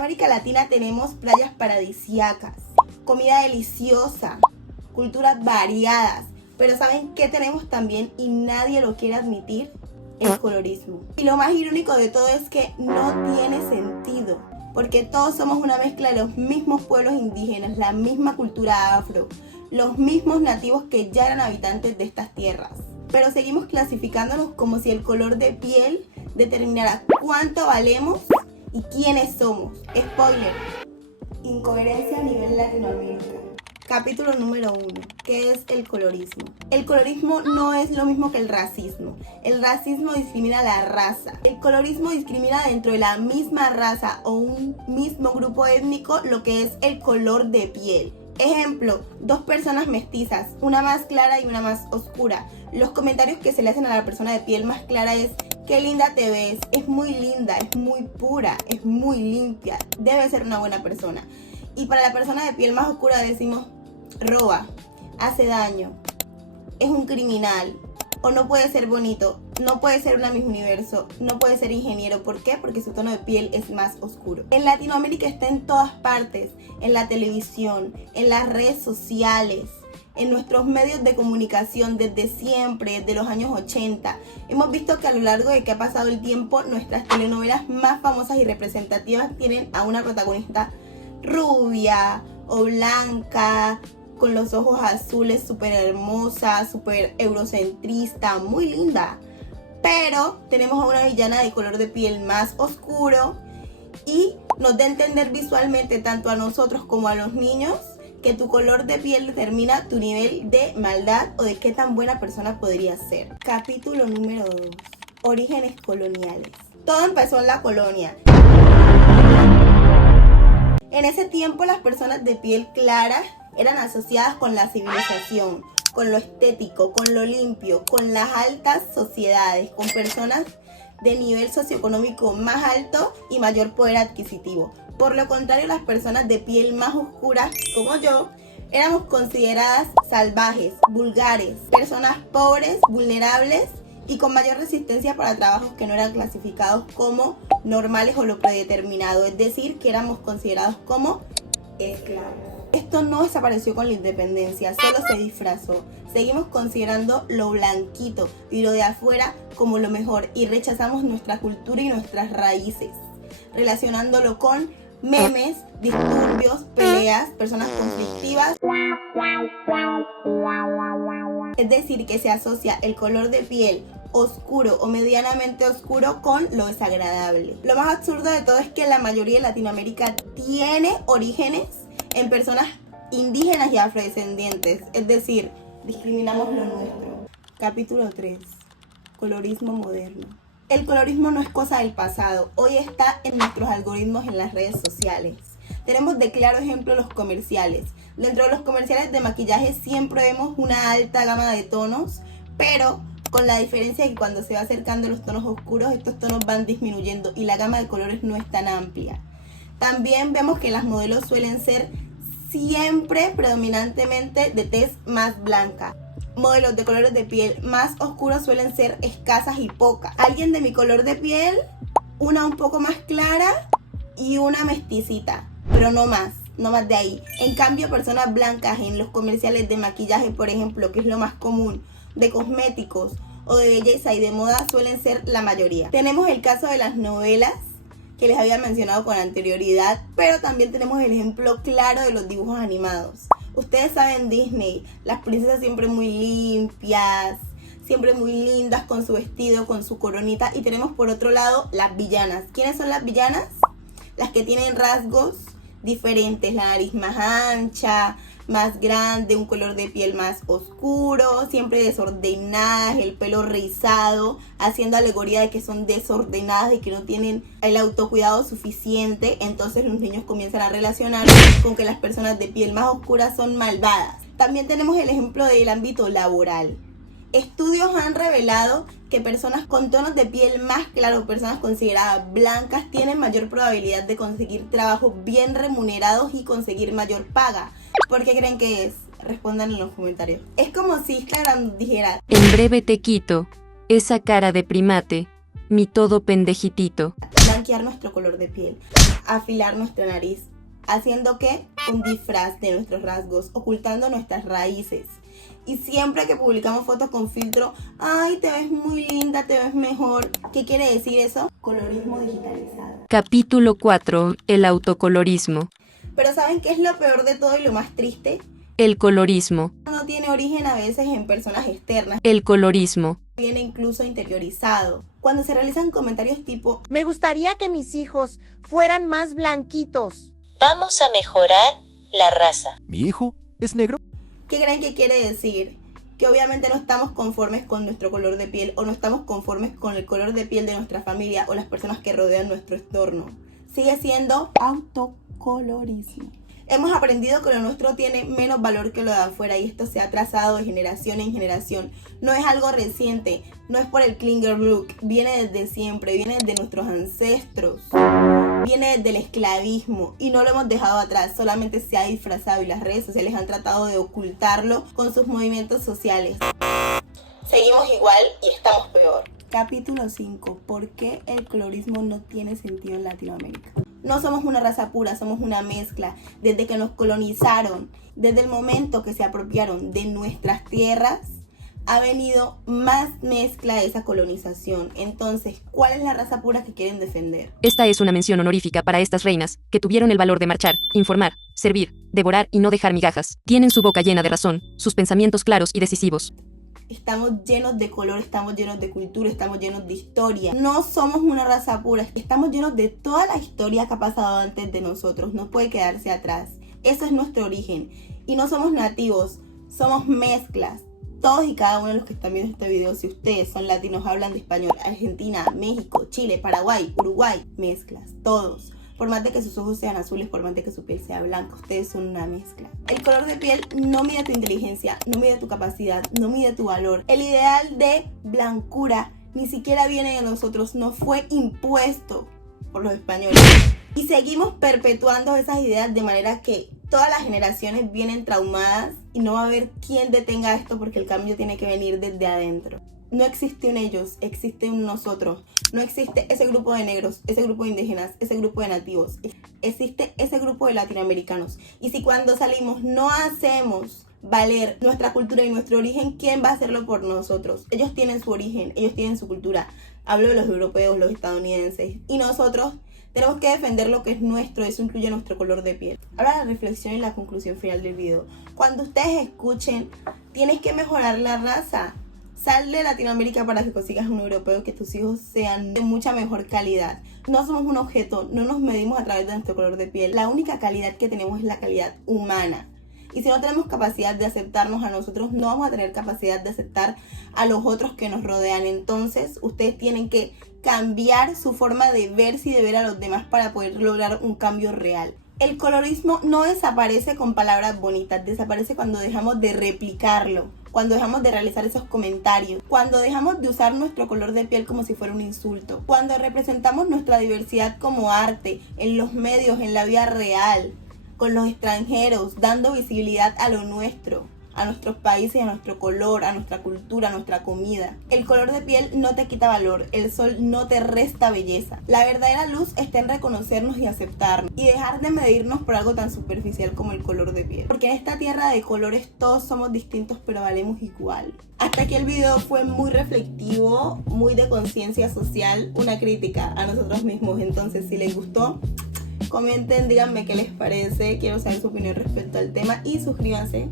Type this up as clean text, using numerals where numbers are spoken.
América Latina tenemos playas paradisíacas, comida deliciosa, culturas variadas, pero ¿saben qué tenemos también y nadie lo quiere admitir? El colorismo. Y lo más irónico de todo es que no tiene sentido, porque todos somos una mezcla de los mismos pueblos indígenas, la misma cultura afro, los mismos nativos que ya eran habitantes de estas tierras. Pero seguimos clasificándonos como si el color de piel determinara cuánto valemos y quiénes somos. Spoiler: incoherencia a nivel Latinoamérica. Capítulo número 1. ¿Qué es el colorismo? El colorismo no es lo mismo que el racismo. El racismo discrimina la raza. El colorismo discrimina dentro de la misma raza o un mismo grupo étnico lo que es el color de piel. Ejemplo, dos personas mestizas, una más clara y una más oscura. Los comentarios que se le hacen a la persona de piel más clara es: qué linda te ves, es muy linda, es muy pura, es muy limpia, debe ser una buena persona. Y para la persona de piel más oscura decimos: roba, hace daño, es un criminal, o no puede ser bonito, no puede ser una Miss Universo, no puede ser ingeniero. ¿Por qué? Porque su tono de piel es más oscuro. En Latinoamérica está en todas partes, en la televisión, en las redes sociales, en nuestros medios de comunicación desde siempre, desde los años 80. Hemos visto que a lo largo de que ha pasado el tiempo, nuestras telenovelas más famosas y representativas tienen a una protagonista rubia o blanca, con los ojos azules, súper hermosa, súper eurocentrista, muy linda. Pero tenemos a una villana de color de piel más oscuro y nos da a entender visualmente tanto a nosotros como a los niños que tu color de piel determina tu nivel de maldad o de qué tan buena persona podrías ser. Capítulo número 2. Orígenes coloniales. Todo empezó en la colonia. En ese tiempo las personas de piel clara eran asociadas con la civilización, con lo estético, con lo limpio, con las altas sociedades, con personas de nivel socioeconómico más alto y mayor poder adquisitivo. Por lo contrario, las personas de piel más oscura, como yo, éramos consideradas salvajes, vulgares, personas pobres, vulnerables y con mayor resistencia para trabajos que no eran clasificados como normales o lo predeterminado, es decir, que éramos considerados como esclavos. Esto no desapareció con la independencia, solo se disfrazó. Seguimos considerando lo blanquito y lo de afuera como lo mejor y rechazamos nuestra cultura y nuestras raíces, relacionándolo con memes, disturbios, peleas, personas conflictivas. Es decir, que se asocia el color de piel oscuro o medianamente oscuro con lo desagradable. Lo más absurdo de todo es que la mayoría de Latinoamérica tiene orígenes en personas indígenas y afrodescendientes, es decir, discriminamos lo nuestro. Capítulo 3. Colorismo moderno. El colorismo no es cosa del pasado, hoy está en nuestros algoritmos en las redes sociales. Tenemos de claro ejemplo los comerciales. Dentro de los comerciales de maquillaje siempre vemos una alta gama de tonos, pero con la diferencia de que cuando se va acercando los tonos oscuros, estos tonos van disminuyendo y la gama de colores no es tan amplia. También vemos que las modelos suelen ser siempre predominantemente de tez más blanca. Modelos de colores de piel más oscuros suelen ser escasas y pocas. Alguien de mi color de piel, una un poco más clara y una mesticita, pero no más de ahí. En cambio, personas blancas en los comerciales de maquillaje, por ejemplo, que es lo más común, de cosméticos o de belleza y de moda, suelen ser la mayoría. Tenemos el caso de las novelas que les había mencionado con anterioridad, pero también tenemos el ejemplo claro de los dibujos animados. Ustedes saben Disney, las princesas siempre muy limpias, siempre muy lindas con su vestido, con su coronita. Y tenemos por otro lado las villanas. ¿Quiénes son las villanas? Las que tienen rasgos diferentes, la nariz más ancha, más grande, un color de piel más oscuro, siempre desordenadas, el pelo rizado, haciendo alegoría de que son desordenadas y que no tienen el autocuidado suficiente. Entonces los niños comienzan a relacionar con que las personas de piel más oscura son malvadas. También tenemos el ejemplo del ámbito laboral. Estudios han revelado que personas con tonos de piel más claros, personas consideradas blancas, tienen mayor probabilidad de conseguir trabajos bien remunerados y conseguir mayor paga. ¿Por qué creen que es? Respondan en los comentarios. Es como si Instagram dijera: en breve te quito esa cara de primate mi todo pendejitito. Blanquear nuestro color de piel, afilar nuestra nariz, haciendo que un disfraz de nuestros rasgos, ocultando nuestras raíces. Y siempre que publicamos fotos con filtro, ay, te ves muy linda, te ves mejor. ¿Qué quiere decir eso? Colorismo digitalizado. Capítulo 4. El autocolorismo. Pero ¿saben qué es lo peor de todo y lo más triste? El colorismo. No tiene origen a veces en personas externas. El colorismo. Viene incluso interiorizado. Cuando se realizan comentarios tipo, me gustaría que mis hijos fueran más blanquitos. Vamos a mejorar la raza. ¿Mi hijo es negro? ¿qué creen que quiere decir? Que obviamente no estamos conformes con nuestro color de piel o no estamos conformes con el color de piel de nuestra familia o las personas que rodean nuestro entorno. Sigue siendo autocolorismo. Hemos aprendido que lo nuestro tiene menos valor que lo de afuera y esto se ha trazado de generación en generación. No es algo reciente, no es por el clinger look, viene desde siempre, viene desde nuestros ancestros, viene desde el esclavismo y no lo hemos dejado atrás, solamente se ha disfrazado y las redes sociales han tratado de ocultarlo con sus movimientos sociales. Seguimos igual y estamos peor. Capítulo 5. ¿Por qué el colorismo no tiene sentido en Latinoamérica? No somos una raza pura, somos una mezcla. Desde que nos colonizaron, desde el momento que se apropiaron de nuestras tierras, ha venido más mezcla de esa colonización. Entonces, ¿cuál es la raza pura que quieren defender? Esta es una mención honorífica para estas reinas, que tuvieron el valor de marchar, informar, servir, devorar y no dejar migajas. Tienen su boca llena de razón, sus pensamientos claros y decisivos. Estamos llenos de color, estamos llenos de cultura, estamos llenos de historia. No somos una raza pura, estamos llenos de toda la historia que ha pasado antes de nosotros. No puede quedarse atrás. Eso es nuestro origen. Y no somos nativos, somos mezclas. Todos y cada uno de los que están viendo este video, si ustedes son latinos, hablan de español, Argentina, México, Chile, Paraguay, Uruguay, mezclas, todos. Por más de que sus ojos sean azules, por más de que su piel sea blanca, ustedes son una mezcla. El color de piel no mide tu inteligencia, no mide tu capacidad, no mide tu valor. El ideal de blancura ni siquiera viene de nosotros, no fue impuesto por los españoles. Y seguimos perpetuando esas ideas de manera que todas las generaciones vienen traumadas y no va a haber quien detenga esto porque el cambio tiene que venir desde adentro. No existe un ellos, existe un nosotros. No existe ese grupo de negros, ese grupo de indígenas, ese grupo de nativos. Existe ese grupo de latinoamericanos. Y si cuando salimos no hacemos valer nuestra cultura y nuestro origen, ¿quién va a hacerlo por nosotros? Ellos tienen su origen, ellos tienen su cultura. Hablo de los europeos, los estadounidenses. Y nosotros tenemos que defender lo que es nuestro, eso incluye nuestro color de piel. Ahora la reflexión y la conclusión final del video. Cuando ustedes escuchen, tienes que mejorar la raza. Sal de Latinoamérica para que consigas un europeo, que tus hijos sean de mucha mejor calidad. No somos un objeto, no nos medimos a través de nuestro color de piel. La única calidad que tenemos es la calidad humana. Y si no tenemos capacidad de aceptarnos a nosotros, no vamos a tener capacidad de aceptar a los otros que nos rodean. Entonces, ustedes tienen que cambiar su forma de verse y de ver a los demás para poder lograr un cambio real. El colorismo no desaparece con palabras bonitas, desaparece cuando dejamos de replicarlo, cuando dejamos de realizar esos comentarios, cuando dejamos de usar nuestro color de piel como si fuera un insulto, cuando representamos nuestra diversidad como arte, en los medios, en la vida real, con los extranjeros, dando visibilidad a lo nuestro, a nuestros países, a nuestro color, a nuestra cultura, a nuestra comida. El color de piel no te quita valor, el sol no te resta belleza. La verdadera luz está en reconocernos y aceptarnos y dejar de medirnos por algo tan superficial como el color de piel. Porque en esta tierra de colores todos somos distintos pero valemos igual. Hasta aquí el video fue muy reflexivo, muy de conciencia social, una crítica a nosotros mismos. Entonces si les gustó, comenten, díganme qué les parece, quiero saber su opinión respecto al tema y suscríbanse